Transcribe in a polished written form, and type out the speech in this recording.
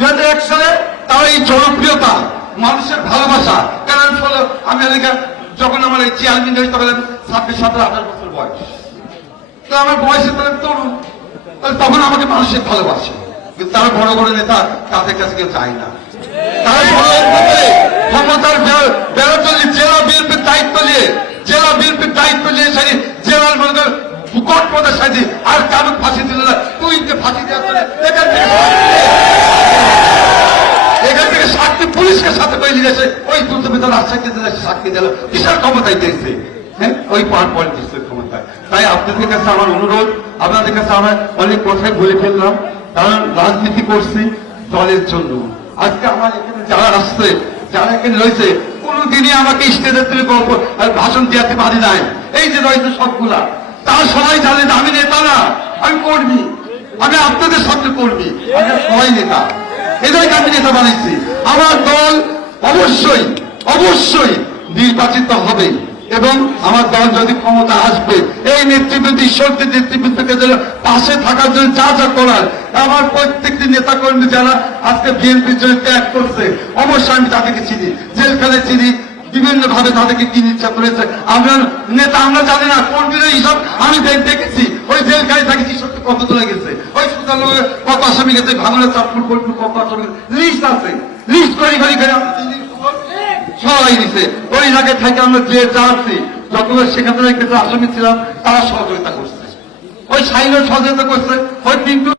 2001 সালে তার এই জনপ্রিয়তা, মানুষের ভালোবাসা, কারণ হলো আমি যখন আমার এই চেয়ারম্যান হয়েছে তখন 26-27-28 বছর বয়স, তো আমার বয়সে তাহলে তরুণ, তখন আমাকে মানুষের ভালোবাসে। কিন্তু তারা বড় বড় নেতা, তাদের কাছে কেউ চায় না। তারা ক্ষমতার বেড়া চলে জেলা বিএনপির দায়িত্ব নিয়ে সেই জেলার মধ্যে বুকট পদের সাথে আর কারো ফাঁসি দিল না, তুই ফাঁসি দেওয়া এখান থেকে সাক্ষী পুলিশকে সাথে করে নিয়ে গেছে, ওই প্রথমে তার রাজশাহীতে সাক্ষী দিল, কিসের ক্ষমতায় দিয়েছে? হ্যাঁ, ওই পাওয়ার পলিটিক্সের ক্ষমতায়। তাই আপনাদের কাছে আমার অনুরোধ, আপনাদের কাছে আমার অনেক কথাই বলে ফেললাম, কারণ রাজনীতি করছি দলের জন্য। আজকে আমার এখানে যারা আসছে, যারা এখানে রয়েছে, কোনদিনই আমাকে স্টেজের তুলে ভাষণ দিতে পারি নাই। এই যে রয়েছে সবগুলা, তারা সবাই জানে যে আমি নেতা না, আমি কর্মী, আমি আপনাদের সাথে কর্মী, আমি সবাই নেতা। এদেরকে আমি নেতা বানাইছি। আমার দল অবশ্যই অবশ্যই নির্বাচিত হবে এবং আমার দল যদি ক্ষমতা আসবে, এই নেতৃবৃন্দ, ঈশ্বরদের নেতৃবৃন্দকে পাশে থাকার জন্য যা যা করার, আমার প্রত্যেকটি নেতা কর্মী যারা আজকে বিএনপির জন্য ত্যাগ করছে, অবশ্যই আমি তাদেরকে চিনি, জেলখানে চিনি, বিভিন্ন ভাবে তাদেরকে কি নির্যাতন করেছে। আমরা নেতা, আমরা জানি না কোন দিনের হিসাব আমি দেখেছি, ওই জেলখানে থাকি সত্যি কত চলে গেছে, ওই সুতার কত আসামি গেছে, ভাঙড়া, চাঁদপুর, বোলপুর, কত আসামি লিস্ট আছে, লিস্ট করে সবাই দিছে। ওই জায়গায় থেকে আমরা যে যাচ্ছি, যতগুলো সেখান থেকে আসামি ছিলাম, তারা সহযোগিতা করছে, ওই সাইনের সহযোগিতা করছে, ওই পিন্টু